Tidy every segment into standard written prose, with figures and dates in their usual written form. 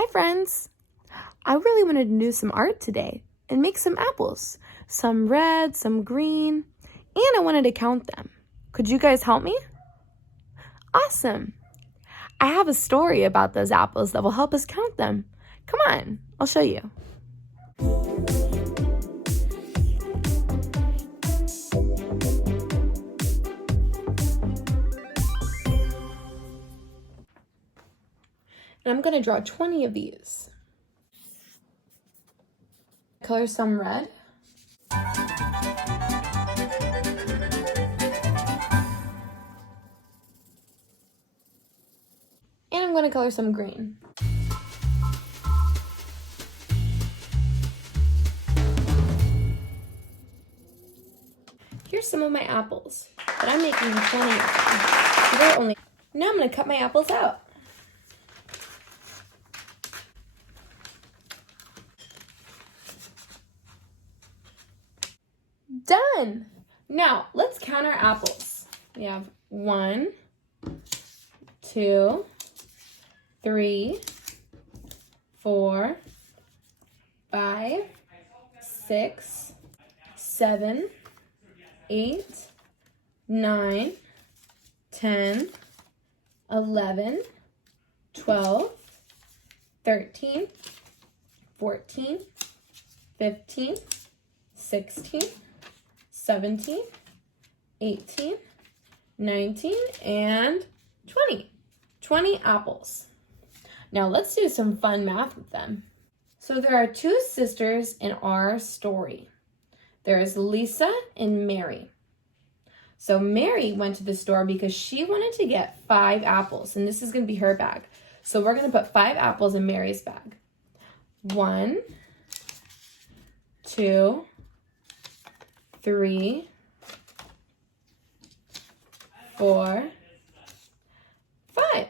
Hi friends! I really wanted to do some art today and make some apples. Some red, some green, and I wanted to count them. Could you guys help me? Awesome! I have a story about those apples that will help us count them. Come on, I'll show you. And I'm going to draw 20 of these. Color some red. And I'm going to color some green. Here's some of my apples, but I'm making 20 of them. Now I'm going to cut my apples out. Done! Now, let's count our apples. We have 1, 2, 3, 4, 5, 6, 7, 8, 9, 10, 11, 12, 13, 14, 15, 16, 17, 18, 19, and 20. 20 apples. Now let's do some fun math with them. So there are two sisters in our story. There is Lisa and Mary. So Mary went to the store because she wanted to get 5 apples, and this is going to be her bag. So we're going to put 5 apples in Mary's bag. 1, 2, 3, 4, 5.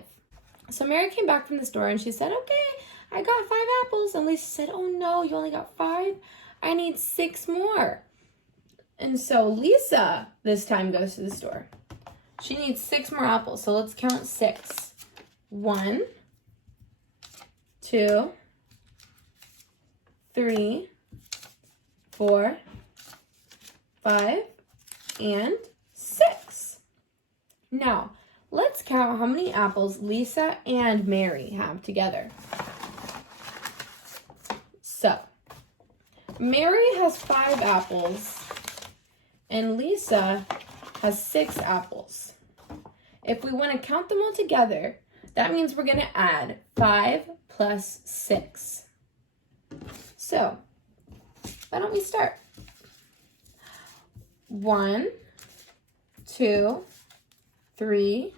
So Mary came back from the store and she said, okay, I got 5 apples. And Lisa said, oh no, you only got 5? I need 6 more. And so Lisa this time goes to the store. She needs 6 more apples. So let's count 6. 1, 2, 3, 4, 5, and 6. Now, let's count how many apples Lisa and Mary have together. So, Mary has 5 apples, and Lisa has 6 apples. If we want to count them all together, that means we're going to add 5 plus 6. So, why don't we start? 1, 2, 3,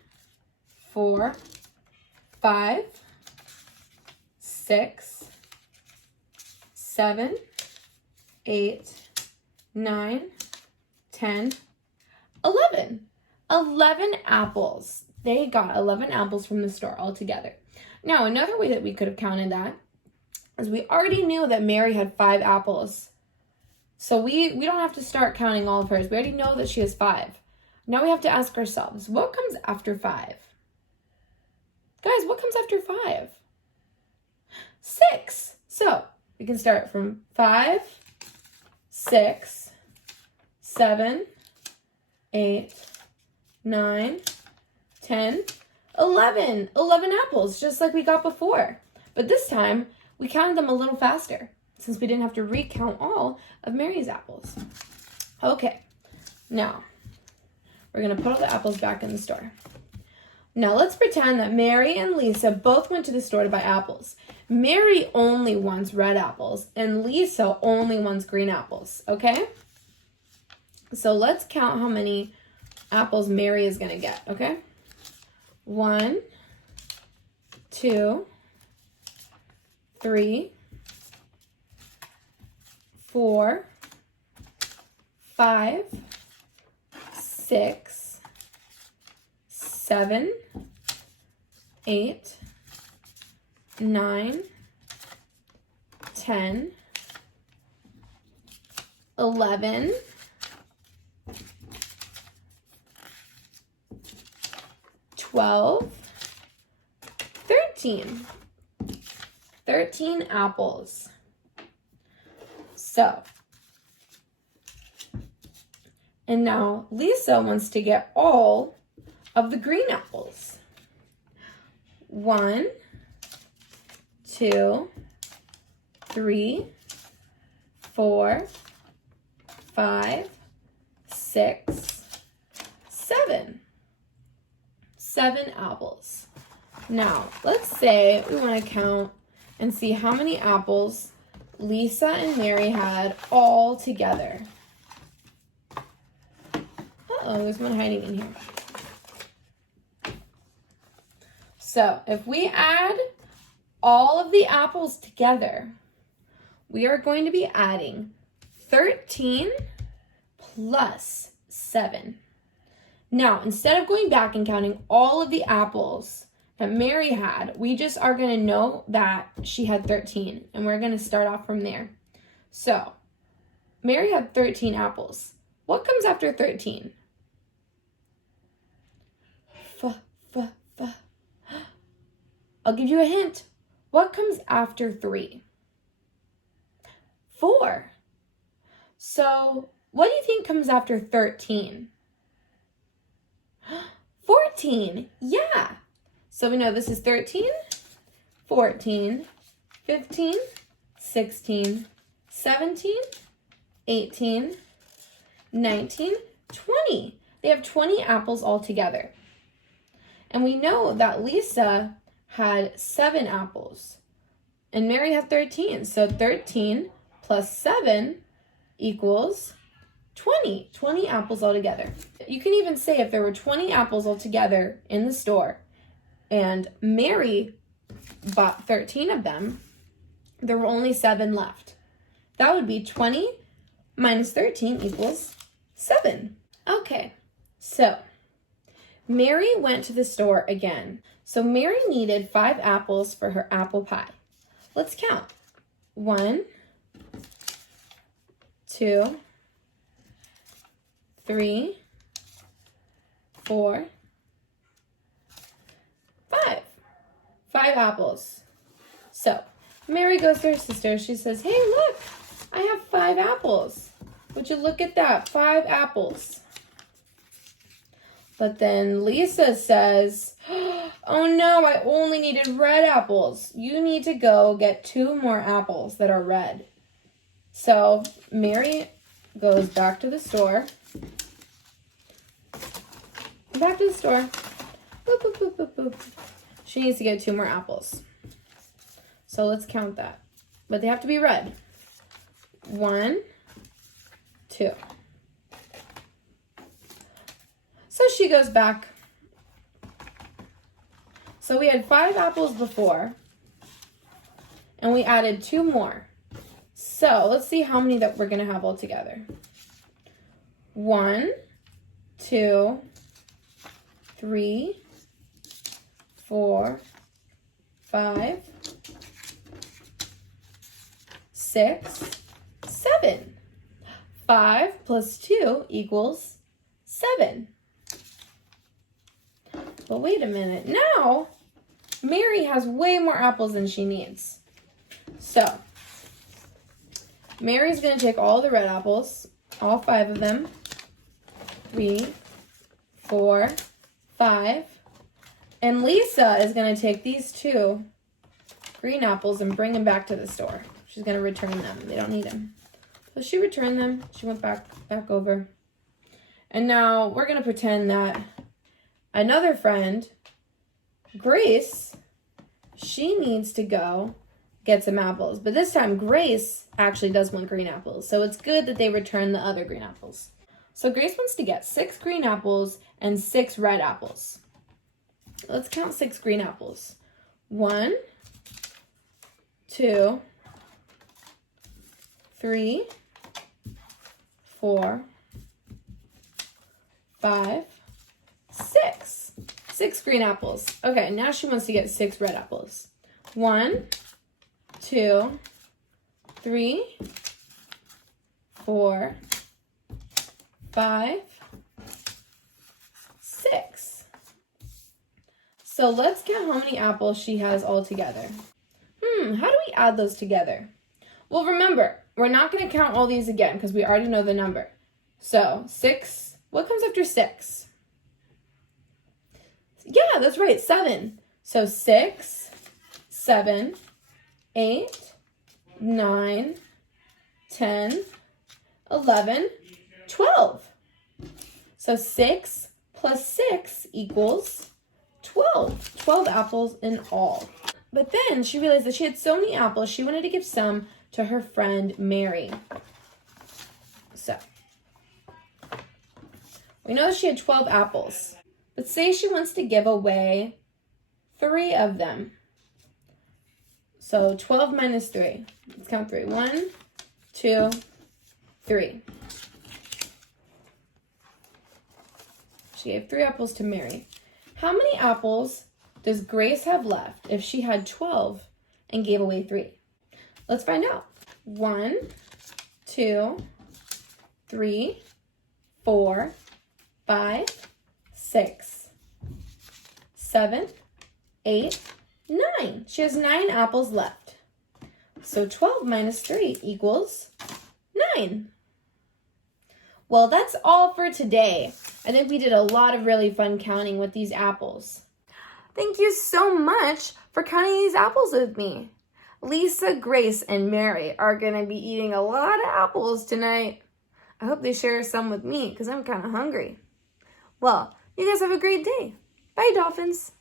4, 5, 6, 7, 8, 9, 10, 11. 11 apples. They got 11 apples from the store altogether. Now, another way that we could have counted that is we already knew that Mary had 5 apples. So we don't have to start counting all of hers. We already know that she has 5. Now we have to ask ourselves, what comes after 5? Guys, what comes after 5? 6. So we can start from 5, 6, 7, 8, 9, 10, 11. 11 apples, just like we got before. But this time, we counted them a little faster, since we didn't have to recount all of Mary's apples. Okay, now we're going to put all the apples back in the store. Now let's pretend that Mary and Lisa both went to the store to buy apples. Mary only wants red apples, and Lisa only wants green apples, okay? So let's count how many apples Mary is going to get, okay? 1, 2, 3, 4, 5, 6, 7, 8, 9, 10, 11, 12, 13. 13 apples. So, and now Lisa wants to get all of the green apples. 1, 2, 3, 4, 5, 6, 7. 7 apples. Now, let's say we want to count and see how many apples Lisa and Mary had all together. Uh-oh, there's one hiding in here. So, if we add all of the apples together, we are going to be adding 13 plus 7. Now, instead of going back and counting all of the apples that Mary had, we just are going to know that she had 13, and we're going to start off from there. So, Mary had 13 apples. What comes after 13? I'll give you a hint. What comes after 3? 4. So, what do you think comes after 13? 14. Yeah. So we know this is 13, 14, 15, 16, 17, 18, 19, 20. They have 20 apples all together. And we know that Lisa had 7 apples and Mary had 13. So 13 plus 7 equals 20. 20 apples altogether. You can even say if there were 20 apples altogether in the store and Mary bought 13 of them, there were only 7 left. That would be 20 minus 13 equals 7. Okay, so Mary went to the store again. So Mary needed 5 apples for her apple pie. Let's count. 1, 2, 3, 4, 5. 5 apples. So Mary goes to her sister. She says, hey, look, I have 5 apples. Would you look at that? 5 apples. But then Lisa says, oh no, I only needed red apples. You need to go get 2 more apples that are red. So Mary goes back to the store. Back to the store. Boop, boop, boop, boop, boop. She needs to get 2 more apples. So let's count that. But they have to be red. 1, 2. So she goes back. So we had 5 apples before. And we added 2 more. So let's see how many that we're going to have all together. 1, 2, 3, 4, 5, 6, 7. 5 plus 2 equals 7. But wait a minute. Now, Mary has way more apples than she needs. So, Mary's going to take all the red apples, all 5 of them. 3, 4, 5. And Lisa is going to take these 2 green apples and bring them back to the store. She's going to return them. They don't need them. So she returned them. She went back over. And now we're going to pretend that another friend, Grace, she needs to go get some apples. But this time, Grace actually does want green apples. So it's good that they return the other green apples. So Grace wants to get 6 green apples and 6 red apples. Let's count 6 green apples. 1, 2, 3, 4, 5, 6. 6 green apples. Okay, now she wants to get 6 red apples. 1, 2, 3, 4, 5, 6. So let's count how many apples she has all together. How do we add those together? Well, remember, we're not going to count all these again because we already know the number. So 6, what comes after 6? Yeah, that's right, 7. So 6, 7, 8, 9, 10, 11, 12. So 6 plus 6 equals 12. 12 apples in all. But then she realized that she had so many apples, she wanted to give some to her friend Mary. So we know that she had 12 apples. But say she wants to give away 3 of them. So 12 minus 3. Let's count 3. 1, 2, 3. She gave 3 apples to Mary. How many apples does Grace have left if she had 12 and gave away 3? Let's find out. 1, 2, 3, 4, 5, 6, 7, 8, 9. She has 9 apples left. So 12 minus 3 equals 9. Well, that's all for today. I think we did a lot of really fun counting with these apples. Thank you so much for counting these apples with me. Lisa, Grace, and Mary are going to be eating a lot of apples tonight. I hope they share some with me because I'm kind of hungry. Well, you guys have a great day. Bye, dolphins.